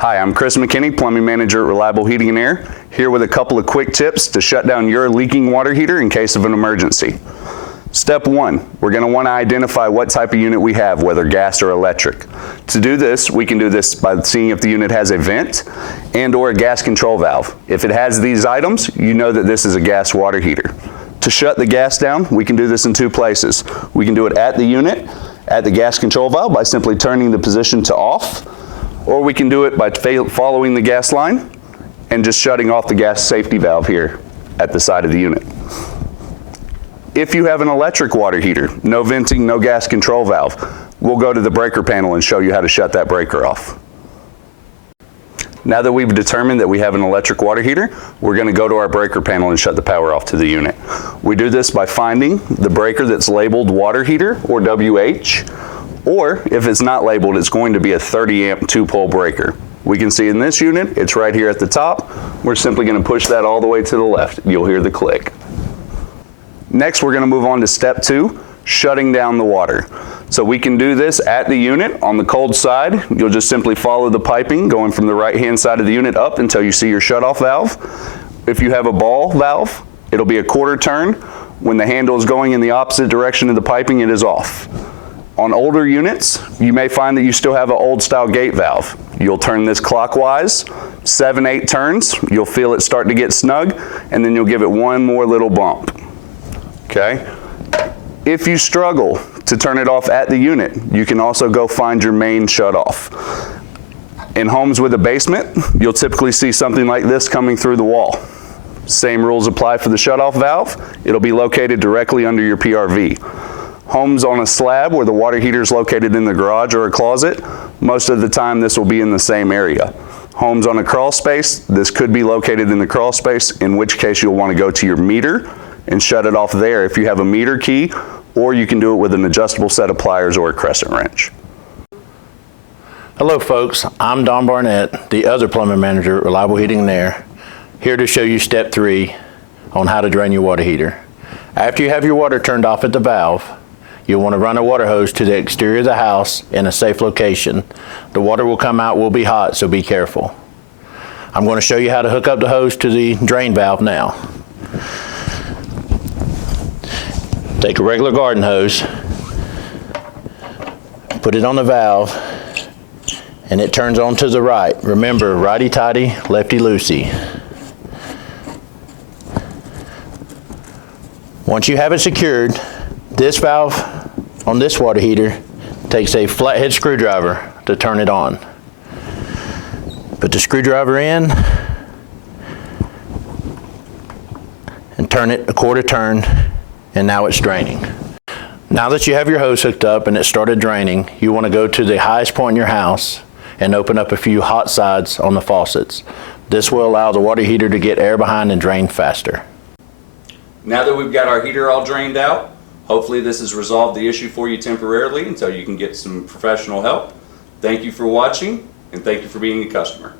Hi, I'm Chris McKinney, Plumbing Manager at Reliable Heating and Air, here with a couple of quick tips to shut down your leaking water heater in case of an emergency. Step 1, we're going to want to identify what type of unit we have, whether gas or electric. To do this, we can do this by seeing if the unit has a vent and or a gas control valve. If it has these items, you know that this is a gas water heater. To shut the gas down, we can do this in two places. We can do it at the unit, at the gas control valve by simply turning the position to off, or we can do it by following the gas line and just shutting off the gas safety valve here at the side of the unit. If you have an electric water heater, no venting, no gas control valve, we'll go to the breaker panel and show you how to shut that breaker off. Now that we've determined that we have an electric water heater, we're going to go to our breaker panel and shut the power off to the unit. We do this by finding the breaker that's labeled water heater or WH, or if it's not labeled, it's going to be a 30 amp 2-pole breaker. We can see in this unit, it's right here at the top. We're simply going to push that all the way to the left. You'll hear the click. Next, we're going to move on to step 2, shutting down the water. So we can do this at the unit on the cold side. You'll just simply follow the piping going from the right-hand side of the unit up until you see your shutoff valve. If you have a ball valve, it'll be a quarter turn. When the handle is going in the opposite direction of the piping, it is off. On older units, you may find that you still have an old style gate valve. You'll turn this clockwise, 7-8 turns, you'll feel it start to get snug, and then you'll give it one more little bump, okay? If you struggle to turn it off at the unit, you can also go find your main shut off. In homes with a basement, you'll typically see something like this coming through the wall. Same rules apply for the shutoff valve. It'll be located directly under your PRV. Homes on a slab where the water heater is located in the garage or a closet, most of the time this will be in the same area. Homes on a crawl space, this could be located in the crawl space, in which case you'll want to go to your meter and shut it off there if you have a meter key, or you can do it with an adjustable set of pliers or a crescent wrench. Hello folks, I'm Don Barnette, the other plumbing manager at Reliable Heating and Air, here to show you step 3 on how to drain your water heater. After you have your water turned off at the valve, you'll want to run a water hose to the exterior of the house in a safe location. The water will come out, will be hot, so be careful. I'm going to show you how to hook up the hose to the drain valve now. Take a regular garden hose, put it on the valve, and it turns on to the right. Remember, righty-tighty, lefty-loosey. Once you have it secured, this valve on this water heater takes a flathead screwdriver to turn it on. Put the screwdriver in and turn it a quarter turn, and now it's draining. Now that you have your hose hooked up and it started draining, you want to go to the highest point in your house and open up a few hot sides on the faucets. This will allow the water heater to get air behind and drain faster. Now that we've got our heater all drained out, hopefully this has resolved the issue for you temporarily until you can get some professional help. Thank you for watching, and thank you for being a customer.